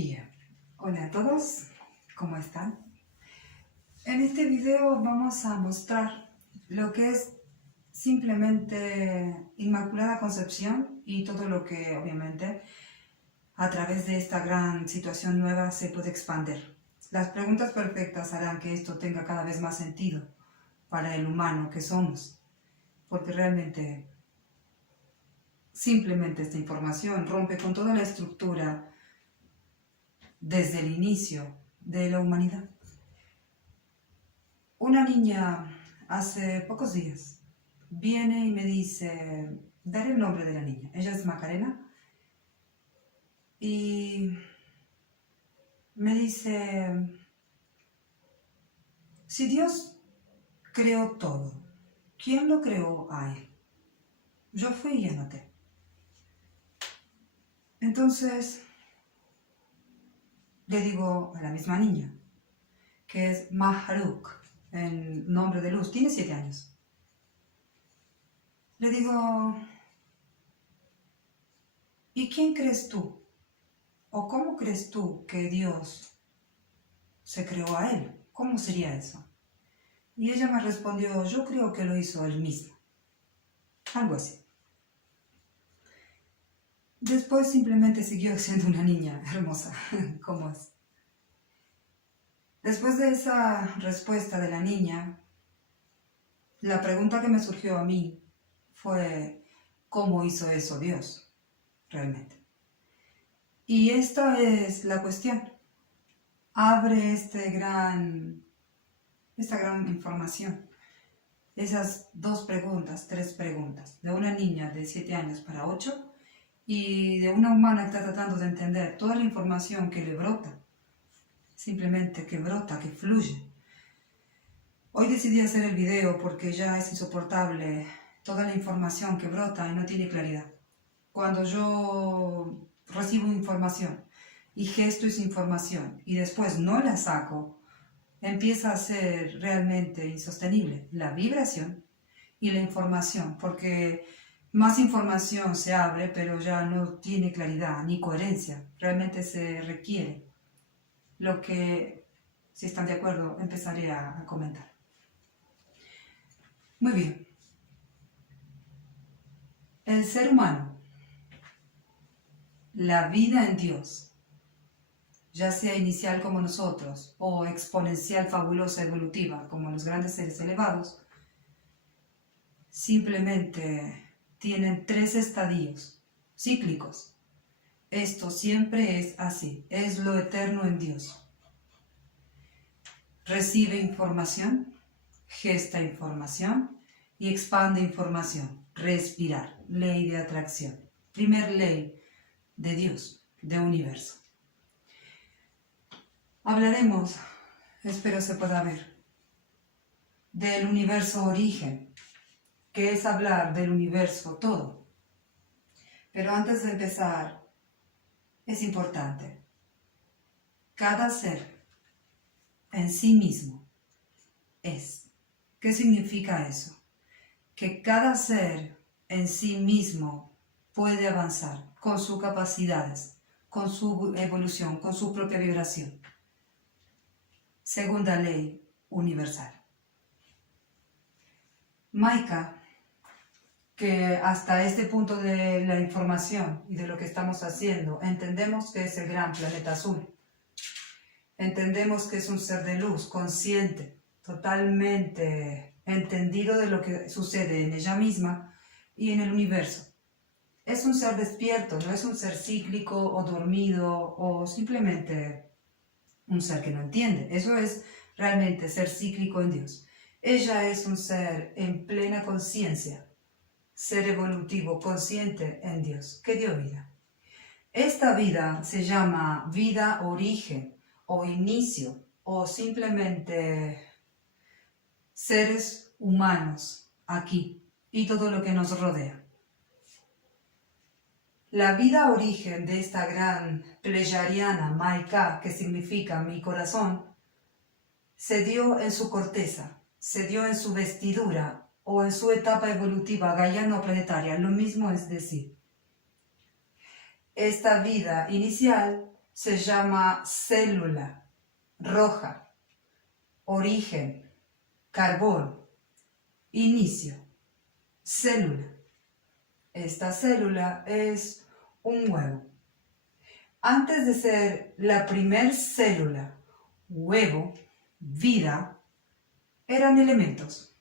Bien, hola a todos, ¿cómo están? En este video vamos a mostrar lo que es simplemente Inmaculada Concepción y todo lo que obviamente a través de esta gran situación nueva se puede expandir. Las preguntas perfectas harán que esto tenga cada vez más sentido para el humano que somos, porque realmente simplemente esta información rompe con toda la estructura desde el inicio de la humanidad. Una niña hace pocos días viene y me dice, daré el nombre de la niña, ella es Macarena, y me dice, si Dios creó todo, ¿quién lo creó a él? Yo fui y anoté. Entonces le digo a la misma niña, que es Maharuk, en nombre de luz, tiene 7 años. Le digo, ¿y quién crees tú? ¿O cómo crees tú que Dios se creó a él? ¿Cómo sería eso? Y ella me respondió, yo creo que lo hizo él mismo. Algo así. Después simplemente siguió siendo una niña hermosa, como es. Después de esa respuesta de la niña, la pregunta que me surgió a mí fue, ¿cómo hizo eso Dios realmente? Y esta es la cuestión. Abre esta gran información. Esas 2 preguntas, 3 preguntas, de una niña de 7 años para 8 y de una humana que está tratando de entender toda la información que le brota, simplemente que brota, que fluye. Hoy decidí hacer el video porque ya es insoportable toda la información que brota y no tiene claridad. Cuando yo recibo información y gesto esa información y después no la saco, empieza a ser realmente insostenible la vibración y la información, porque más información se abre, pero ya no tiene claridad ni coherencia. Realmente se requiere lo que, si están de acuerdo, empezaré a comentar. Muy bien. El ser humano, la vida en Dios, ya sea inicial como nosotros o exponencial, fabulosa, evolutiva como los grandes seres elevados, simplemente tienen 3 estadios cíclicos. Esto siempre es así, es lo eterno en Dios. Recibe información, gesta información y expande información. Respirar, ley de atracción. Primer ley de Dios, de universo. Hablaremos, espero se pueda ver, del universo origen, que es hablar del universo todo. Pero antes de empezar, es importante, cada ser en sí mismo es. ¿Qué significa eso? Que cada ser en sí mismo puede avanzar con sus capacidades, con su evolución, con su propia vibración. Segunda ley universal. Maika, que hasta este punto de la información y de lo que estamos haciendo, entendemos que es el gran planeta azul. Entendemos que es un ser de luz, consciente, totalmente entendido de lo que sucede en ella misma y en el universo. Es un ser despierto, no es un ser cíclico o dormido o simplemente un ser que no entiende. Eso es realmente ser cíclico en Dios. Ella es un ser en plena conciencia, ser evolutivo, consciente en Dios, que dio vida. Esta vida se llama vida origen o inicio o simplemente seres humanos aquí y todo lo que nos rodea. La vida origen de esta gran pleyadiana Maika, que significa mi corazón, se dio en su corteza, se dio en su vestidura o en su etapa evolutiva gaiano planetaria, lo mismo es decir. Esta vida inicial se llama célula roja, origen, carbón, inicio, célula. Esta célula es un huevo. Antes de ser la primer célula, huevo, vida, eran elementos.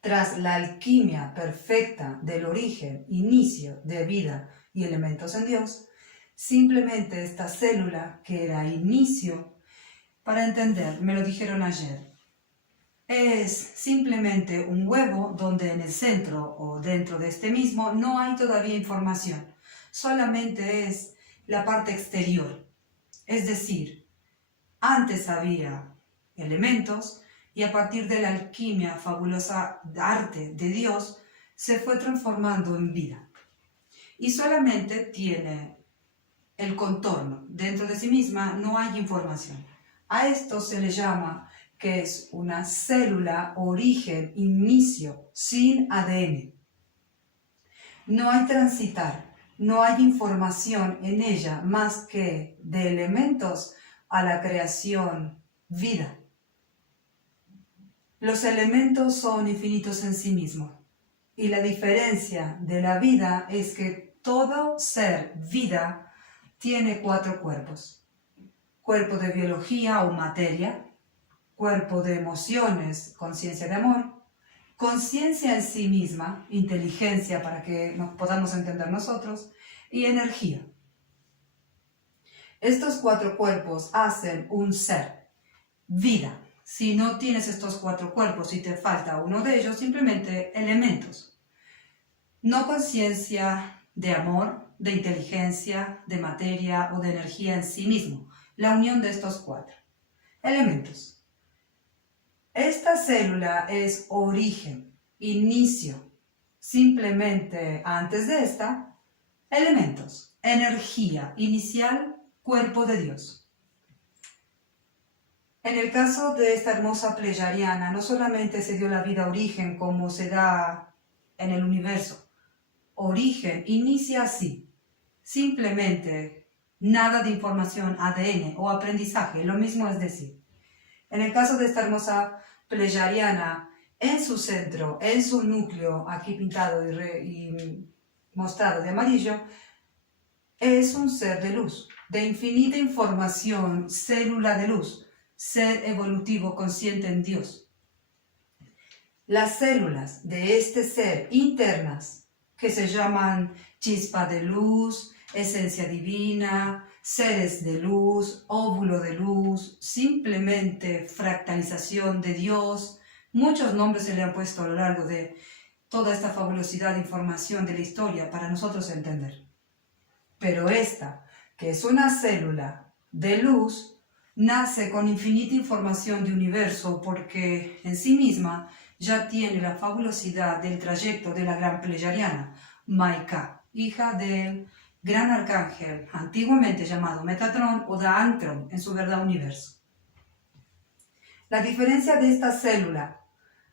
Tras la alquimia perfecta del origen, inicio de vida y elementos en Dios, simplemente esta célula, que era inicio, para entender, me lo dijeron ayer, es simplemente un huevo donde en el centro o dentro de este mismo no hay todavía información, solamente es la parte exterior. Es decir, antes había elementos y a partir de la alquimia fabulosa arte de Dios se fue transformando en vida. Y solamente tiene el contorno. Dentro de sí misma no hay información. A esto se le llama que es una célula origen, inicio, sin ADN. No hay transitar, no hay información en ella más que de elementos a la creación, vida. Los elementos son infinitos en sí mismos y la diferencia de la vida es que todo ser vida tiene 4 cuerpos. Cuerpo de biología o materia, cuerpo de emociones, conciencia de amor, conciencia en sí misma, inteligencia para que nos podamos entender nosotros, y energía. Estos 4 cuerpos hacen un ser, vida. Si no tienes estos 4 cuerpos y te falta uno de ellos, simplemente elementos. No conciencia de amor, de inteligencia, de materia o de energía en sí mismo. La unión de estos 4 elementos. Esta célula es origen, inicio. Simplemente antes de esta, elementos, energía inicial, cuerpo de Dios. En el caso de esta hermosa pleyadiana, no solamente se dio la vida origen como se da en el universo. Origen inicia así, simplemente nada de información, ADN o aprendizaje, lo mismo es decir. En el caso de esta hermosa pleyadiana, en su centro, en su núcleo, aquí pintado y mostrado de amarillo, es un ser de luz, de infinita información, célula de luz, ser evolutivo consciente en Dios. Las células de este ser internas, que se llaman chispa de luz, esencia divina, seres de luz, óvulo de luz, simplemente fractalización de Dios. Muchos nombres se le han puesto a lo largo de toda esta fabulosidad de información de la historia para nosotros entender. Pero esta, que es una célula de luz, nace con infinita información de universo porque en sí misma ya tiene la fabulosidad del trayecto de la gran pleyadiana, Maika, hija del gran arcángel, antiguamente llamado Metatrón o Daantron en su verdad universo. La diferencia de esta célula,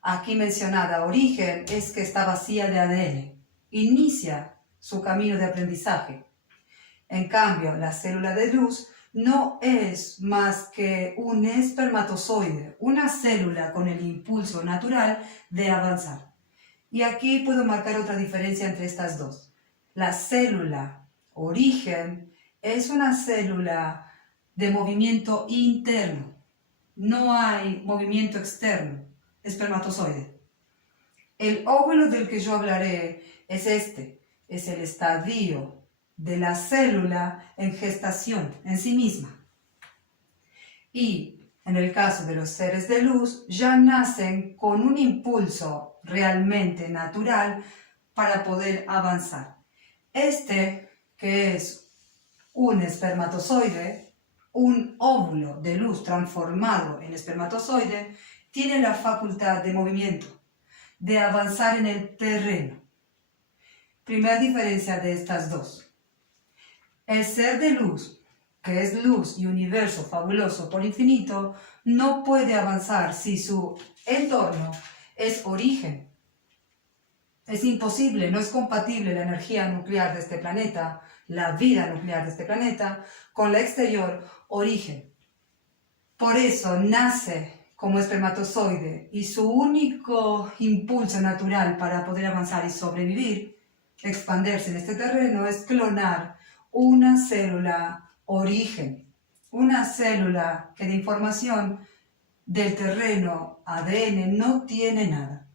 aquí mencionada origen, es que está vacía de ADN. Inicia su camino de aprendizaje. En cambio, la célula de luz no es más que un espermatozoide, una célula con el impulso natural de avanzar. Y aquí puedo marcar otra diferencia entre estas dos. La célula origen es una célula de movimiento interno. No hay movimiento externo, espermatozoide. El óvulo del que yo hablaré es es el estadio de la célula en gestación en sí misma. Y en el caso de los seres de luz, ya nacen con un impulso realmente natural para poder avanzar. Que es un espermatozoide, un óvulo de luz transformado en espermatozoide, tiene la facultad de movimiento, de avanzar en el terreno. Primera diferencia de estas dos. El ser de luz, que es luz y universo fabuloso por infinito, no puede avanzar si su entorno es origen. Es imposible, no es compatible la energía nuclear de este planeta, la vida nuclear de este planeta, con la exterior origen. Por eso nace como espermatozoide y su único impulso natural para poder avanzar y sobrevivir, expandirse en este terreno, es clonar una célula origen, una célula que de información del terreno ADN no tiene nada.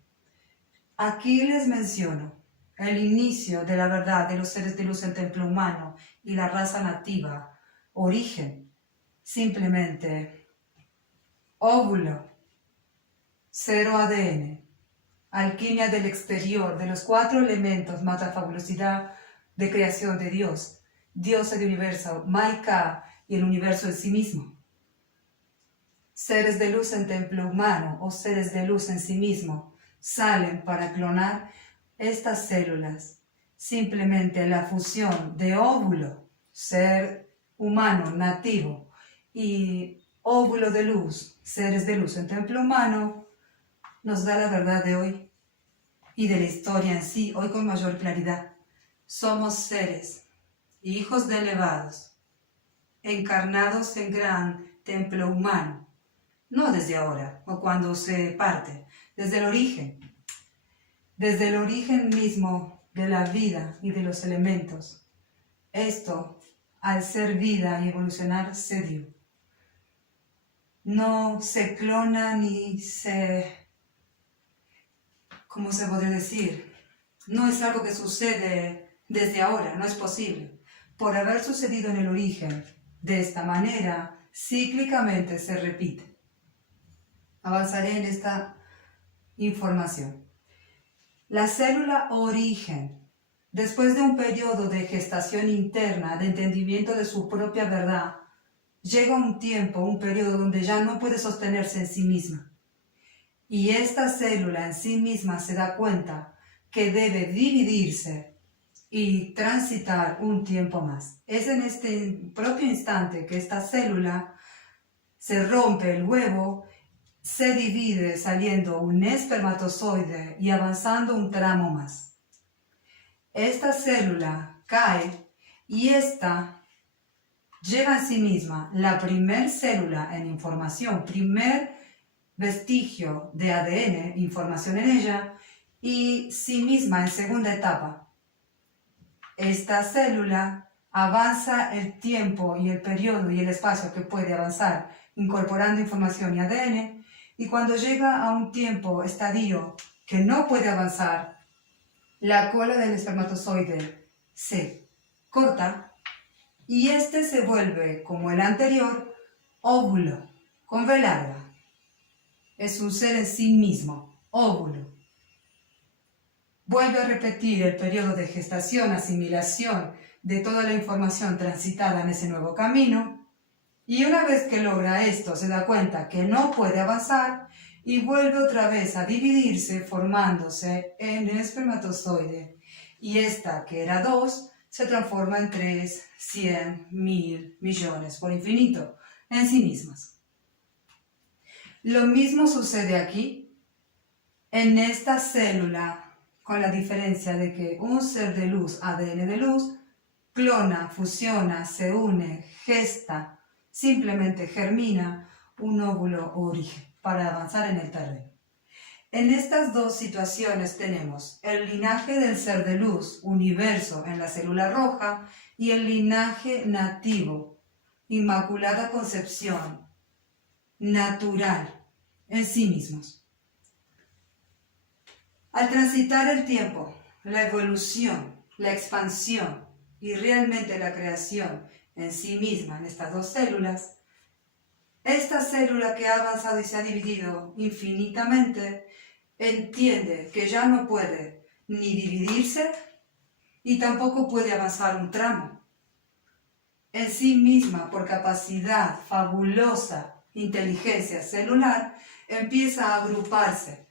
Aquí les menciono el inicio de la verdad de los seres de luz en templo humano y la raza nativa, origen, simplemente óvulo, cero ADN, alquimia del exterior, de los 4 elementos, matafabulosidad de creación de Dios, Dios del universo, Maika y el universo en sí mismo. Seres de luz en templo humano o seres de luz en sí mismo salen para clonar estas células. Simplemente la fusión de óvulo, ser humano nativo, y óvulo de luz, seres de luz en templo humano, nos da la verdad de hoy y de la historia en sí, hoy con mayor claridad. Somos seres, hijos de elevados, encarnados en gran templo humano, no desde ahora o cuando se parte, desde el origen mismo de la vida y de los elementos. Esto, al ser vida y evolucionar, se dio. No se clona ni ¿cómo se podría decir? No es algo que sucede desde ahora, no es posible. Por haber sucedido en el origen, de esta manera, cíclicamente se repite. Avanzaré en esta información. La célula origen, después de un periodo de gestación interna, de entendimiento de su propia verdad, llega un tiempo, un periodo donde ya no puede sostenerse en sí misma. Y esta célula en sí misma se da cuenta que debe dividirse y transitar un tiempo más. Es en este propio instante que esta célula se rompe el huevo, se divide saliendo un espermatozoide y avanzando un tramo más. Esta célula cae y esta lleva en sí misma la primer célula en información, primer vestigio de ADN, información en ella, y sí misma en segunda etapa. Esta célula avanza el tiempo y el periodo y el espacio que puede avanzar incorporando información y ADN, y cuando llega a un tiempo, estadio, que no puede avanzar, la cola del espermatozoide se corta y este se vuelve, como el anterior, óvulo, con V larga. Es un ser en sí mismo, óvulo. Vuelve a repetir el periodo de gestación, asimilación de toda la información transitada en ese nuevo camino, y una vez que logra esto se da cuenta que no puede avanzar y vuelve otra vez a dividirse formándose en espermatozoide, y esta que era 2 se transforma en 3, 100, 1000, millones, por infinito, en sí mismas. Lo mismo sucede aquí, en esta célula, con la diferencia de que un ser de luz, ADN de luz, clona, fusiona, se une, gesta, simplemente germina un óvulo origen para avanzar en el terreno. En estas dos situaciones tenemos el linaje del ser de luz, universo en la célula roja, y el linaje nativo, inmaculada concepción, natural, en sí mismos. Al transitar el tiempo, la evolución, la expansión y realmente la creación en sí misma, en estas dos células, esta célula que ha avanzado y se ha dividido infinitamente, entiende que ya no puede ni dividirse y tampoco puede avanzar un tramo. En sí misma, por capacidad fabulosa, inteligencia celular, empieza a agruparse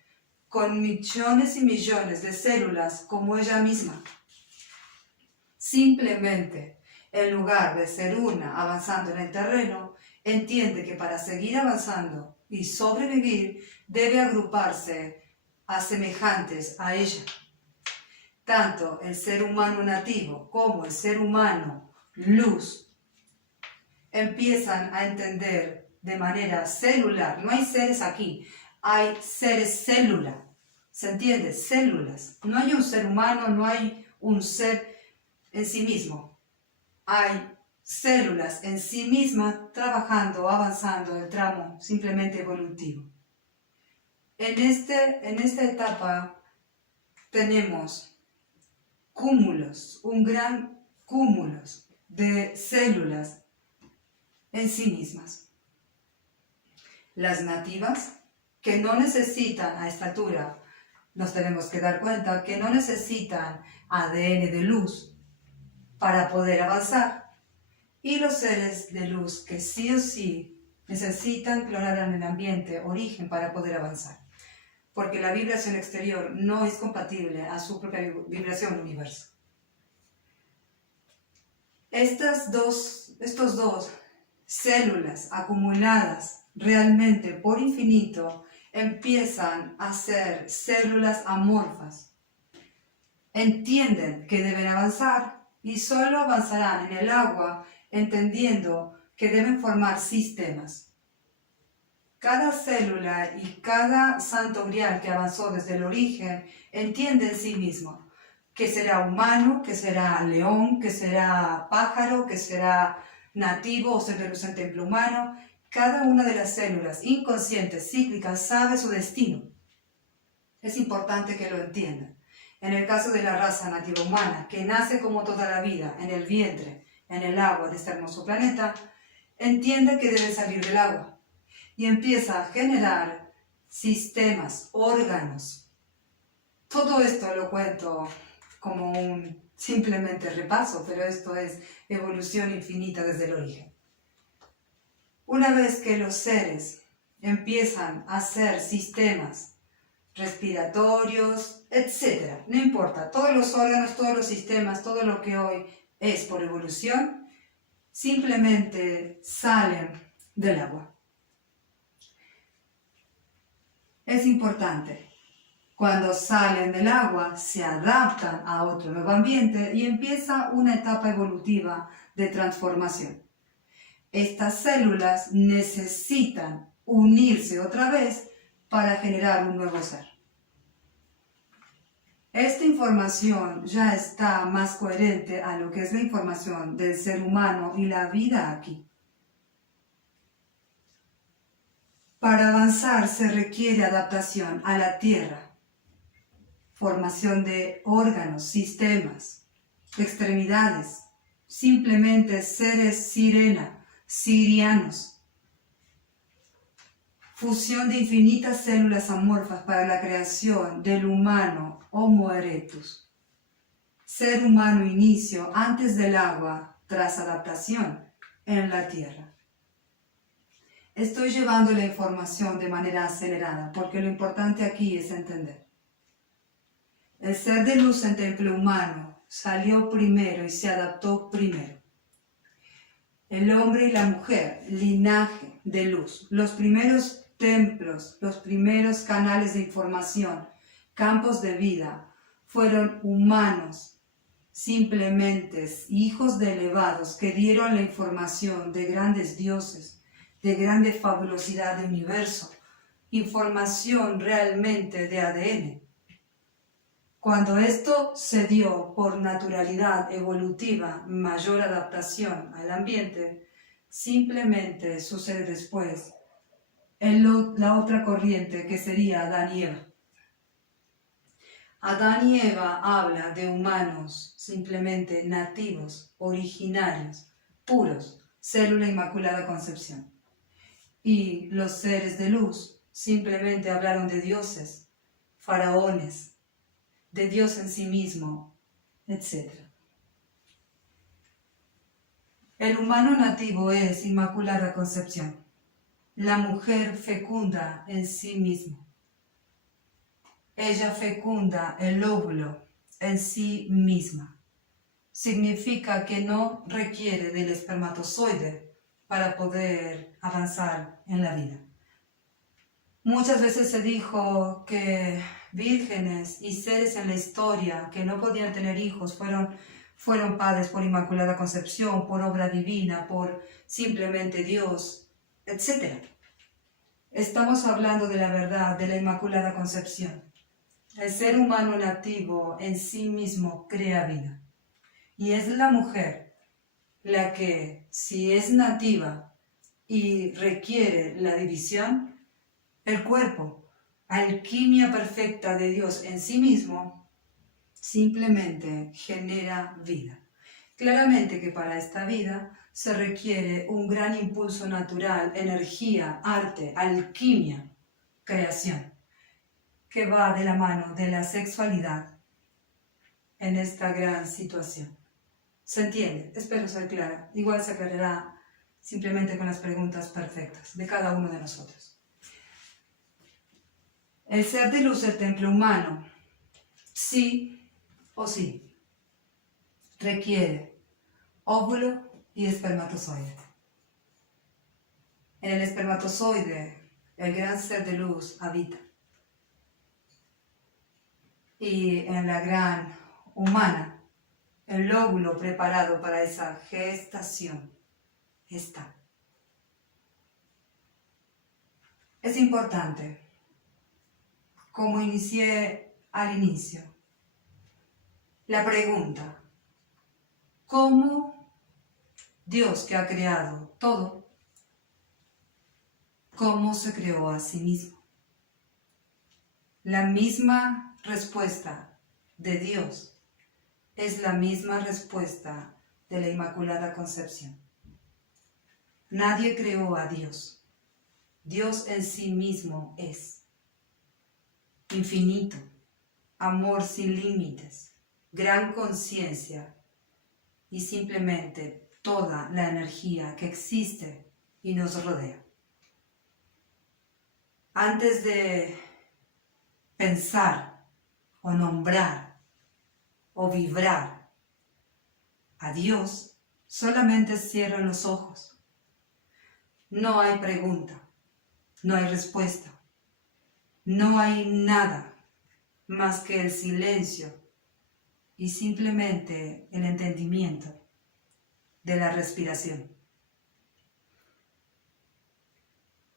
con millones y millones de células como ella misma. Simplemente, en lugar de ser una avanzando en el terreno, entiende que para seguir avanzando y sobrevivir, debe agruparse a semejantes a ella. tanto el ser humano nativo como el ser humano luz empiezan a entender de manera celular. No hay seres aquí, hay seres célula. ¿Se entiende? Células. No hay un ser humano, no hay un ser en sí mismo. Hay células en sí mismas trabajando, avanzando el tramo simplemente evolutivo. En esta etapa tenemos cúmulos, un gran cúmulo de células en sí mismas. Las nativas, que no necesitan a esta altura, nos tenemos que dar cuenta que no necesitan ADN de luz para poder avanzar. Y los seres de luz que sí o sí necesitan clonar en el ambiente origen para poder avanzar. Porque la vibración exterior no es compatible a su propia vibración universo. Estos dos células acumuladas realmente por infinito empiezan a ser células amorfas. Entienden que deben avanzar y solo avanzarán en el agua entendiendo que deben formar sistemas. Cada célula y cada santo grial que avanzó desde el origen entiende en sí mismo que será humano, que será león, que será pájaro, que será nativo o ser de luz en templo humano. Cada una de las células inconscientes, cíclicas, sabe su destino. Es importante que lo entiendan. En el caso de la raza nativa humana, que nace como toda la vida en el vientre, en el agua de este hermoso planeta, entiende que debe salir del agua y empieza a generar sistemas, órganos. Todo esto lo cuento como un simplemente repaso, pero esto es evolución infinita desde el origen. Una vez que los seres empiezan a hacer sistemas respiratorios, etc., no importa, todos los órganos, todos los sistemas, todo lo que hoy es por evolución, simplemente salen del agua. Es importante. Cuando salen del agua, se adaptan a otro nuevo ambiente y empieza una etapa evolutiva de transformación. Estas células necesitan unirse otra vez para generar un nuevo ser. Esta información ya está más coherente a lo que es la información del ser humano y la vida aquí. Para avanzar se requiere adaptación a la tierra. Formación de órganos, sistemas, extremidades, simplemente seres sirena, sirianos. Fusión de infinitas células amorfas para la creación del humano Homo erectus. Ser humano inicio antes del agua, tras adaptación en la tierra. Estoy llevando la información de manera acelerada porque lo importante aquí es entender. El ser de luz en templo humano salió primero y se adaptó primero. El hombre y la mujer, linaje de luz, los primeros templos, los primeros canales de información, campos de vida, fueron humanos, simplemente hijos de elevados que dieron la información de grandes dioses, de grande fabulosidad de universo, información realmente de ADN. Cuando esto se dio por naturalidad evolutiva, mayor adaptación al ambiente, simplemente sucede después en la otra corriente que sería Adán y Eva. Adán y Eva habla de humanos simplemente nativos, originarios, puros, célula inmaculada concepción. Y los seres de luz simplemente hablaron de dioses, faraones, de Dios en sí mismo, etc. El humano nativo es inmaculada concepción. La mujer fecunda en sí mismo. Ella fecunda el óvulo en sí misma. Significa que no requiere del espermatozoide para poder avanzar en la vida. Muchas veces se dijo que vírgenes y seres en la historia que no podían tener hijos fueron padres por Inmaculada Concepción, por obra divina, por simplemente Dios, etc. Estamos hablando de la verdad de la Inmaculada Concepción. El ser humano nativo en sí mismo crea vida. Y es la mujer la que, si es nativa y requiere la división, el cuerpo, alquimia perfecta de Dios en sí mismo, simplemente genera vida. Claramente que para esta vida se requiere un gran impulso natural, energía, arte, alquimia, creación, que va de la mano de la sexualidad en esta gran situación. ¿Se entiende? Espero ser clara. Igual se aclarará simplemente con las preguntas perfectas de cada uno de nosotros. El ser de luz del templo humano, sí o sí, requiere óvulo y espermatozoide. En el espermatozoide, el gran ser de luz habita. Y en la gran humana, el óvulo preparado para esa gestación está. Es importante, como inicié al inicio, la pregunta, ¿cómo Dios que ha creado todo, cómo se creó a sí mismo? La misma respuesta de Dios es la misma respuesta de la Inmaculada Concepción. Nadie creó a Dios. Dios en sí mismo es infinito, amor sin límites, gran conciencia y simplemente toda la energía que existe y nos rodea. Antes de pensar o nombrar o vibrar a Dios, solamente cierran los ojos. No hay pregunta, no hay respuesta, no hay nada más que el silencio y simplemente el entendimiento de la respiración.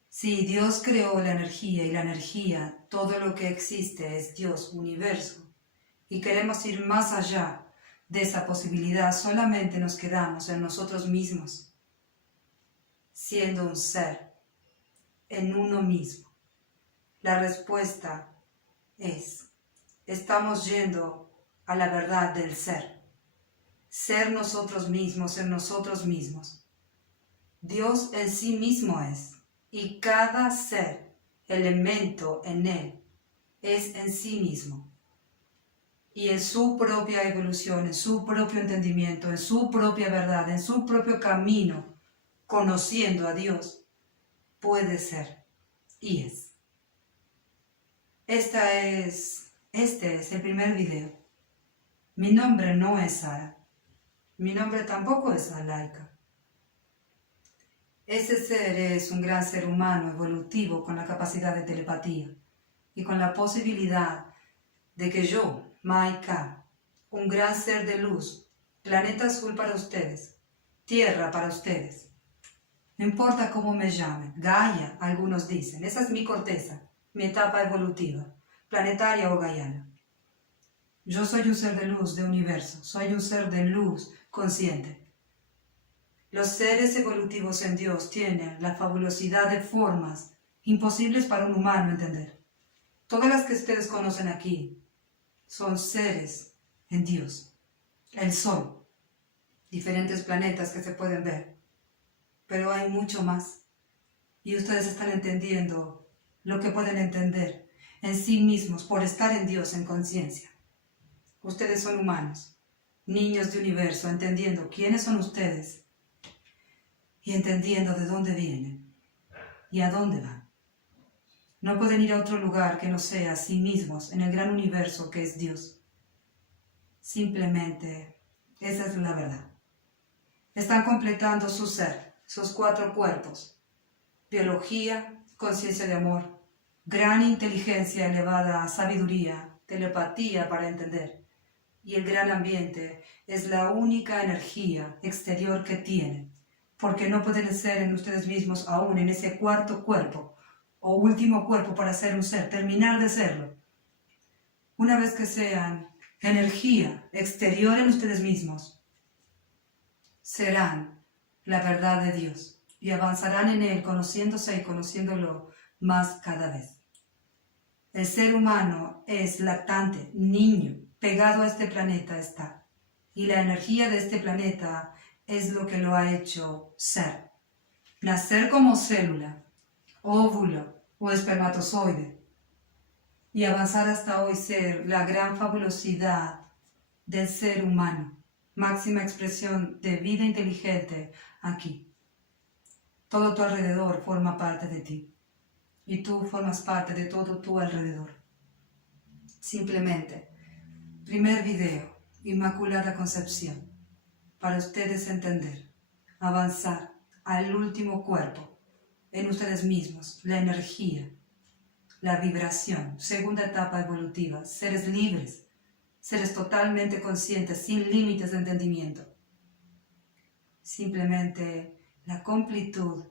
Si Dios creó la energía y la energía, todo lo que existe es Dios, universo, y queremos ir más allá de esa posibilidad, solamente nos quedamos en nosotros mismos, siendo un ser, en uno mismo. La respuesta es, estamos yendo a la verdad del ser nosotros mismos en nosotros mismos. Dios en sí mismo es, y cada ser, elemento en él, es en sí mismo. Y en su propia evolución, en su propio entendimiento, en su propia verdad, en su propio camino, conociendo a Dios, puede ser y es. Este es el primer video. Mi nombre no es Sara. Mi nombre tampoco es Alaika. Ese ser es un gran ser humano evolutivo con la capacidad de telepatía y con la posibilidad de que yo, Maika, un gran ser de luz, planeta azul para ustedes, tierra para ustedes. No importa cómo me llamen, Gaia, algunos dicen, esa es mi corteza, mi etapa evolutiva, planetaria o gaiana. Yo soy un ser de luz, de universo, soy un ser de luz consciente. Los seres evolutivos en Dios tienen la fabulosidad de formas imposibles para un humano entender. Todas las que ustedes conocen aquí son seres en Dios. El Sol, diferentes planetas que se pueden ver, pero hay mucho más. Y ustedes están entendiendo lo que pueden entender en sí mismos por estar en Dios en conciencia. Ustedes son humanos, niños de universo, entendiendo quiénes son ustedes y entendiendo de dónde vienen y a dónde van. No pueden ir a otro lugar que no sea a sí mismos en el gran universo que es Dios. Simplemente, esa es la verdad. Están completando su ser, sus 4 cuerpos: biología, conciencia de amor, gran inteligencia elevada, sabiduría, telepatía para entender. Y el gran ambiente es la única energía exterior que tienen, porque no pueden ser en ustedes mismos aún en ese cuarto cuerpo o último cuerpo para ser un ser, terminar de serlo. Una vez que sean energía exterior en ustedes mismos, serán la verdad de Dios y avanzarán en Él conociéndose y conociéndolo más cada vez. El ser humano es lactante, niño, pegado a este planeta está. Y la energía de este planeta es lo que lo ha hecho ser. Nacer como célula, óvulo o espermatozoide. Y avanzar hasta hoy ser la gran fabulosidad del ser humano. Máxima expresión de vida inteligente aquí. Todo tu alrededor forma parte de ti. Y tú formas parte de todo tu alrededor. Simplemente, primer video, Inmaculada Concepción, para ustedes entender, avanzar al último cuerpo, en ustedes mismos, la energía, la vibración, segunda etapa evolutiva, seres libres, seres totalmente conscientes, sin límites de entendimiento. Simplemente la completud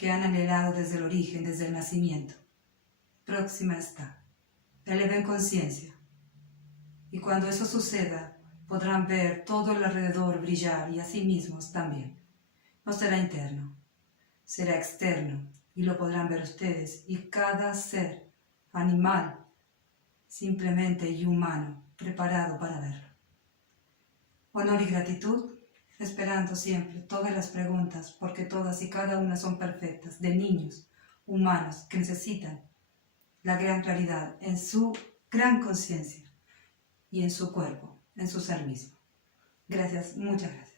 que han anhelado desde el origen, desde el nacimiento. Próxima está. Eleven conciencia. Y cuando eso suceda, podrán ver todo el alrededor brillar y a sí mismos también. No será interno, será externo y lo podrán ver ustedes y cada ser, animal, simplemente y humano, preparado para verlo. Honor y gratitud, esperando siempre todas las preguntas, porque todas y cada una son perfectas, de niños, humanos, que necesitan la gran claridad en su gran conciencia y en su cuerpo, en su ser mismo. Gracias, muchas gracias.